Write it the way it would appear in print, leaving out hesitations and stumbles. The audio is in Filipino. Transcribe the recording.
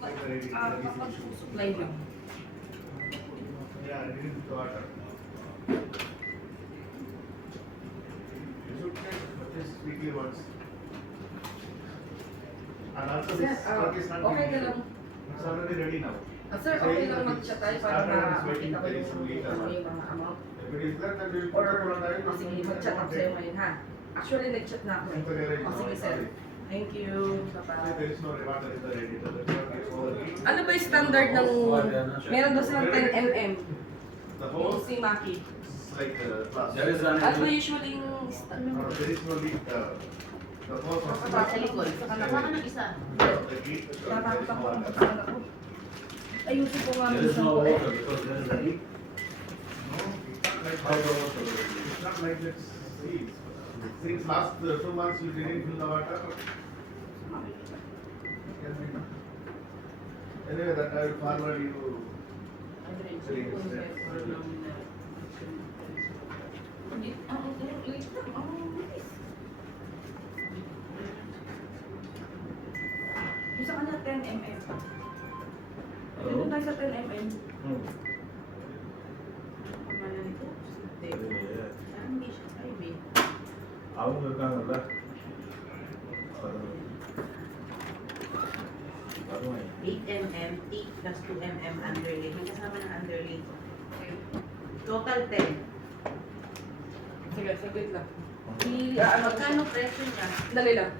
Kapag supply lang. Yeah, it is water. You should purchase weekly once. And also Sir, this truck is not okay giving ka you. lang. It's already ready now. Sir, okay lang mag-chat tayo para makita ko yung If mga amount. it is there, then we will Or, put it on sige, mag-chat ako sa'yo ngayon ha. Actually, nag-chat na ako eh. Sige sir. Thank you. Bye-bye. There is no reward in the ready. The truck is over. Ano ba yung standard ng... Meron daw silang 10 mm. The Yung hose si Maki. is like glass. There is an Ano ba usually yung standard? There is no leak. The hose was Sa likod. Sa Baka ng isa. the gate. There is Natatakot no ako. water. Natatakot ako. Ayusin ko nga There is minsan no ko eh. water because there is a leak. No, it's not like How the water? it's not like that. See, since last 2 months you didn't fill the water. Anyway, that I will forward you. Yung sa kanya 10 mm. Hello? Dito tayo sa 10 mm. Hmm. Pamalan ito. Hindi siya 5 eh. அவங்க இருக்காங்கல்ல வருவாங்க 8 mm, 8 plus 2 mm underlay. May kasama ng underlay ko. Total 10. Sige, saglit lang. Magkano presyo niya? Dali lang.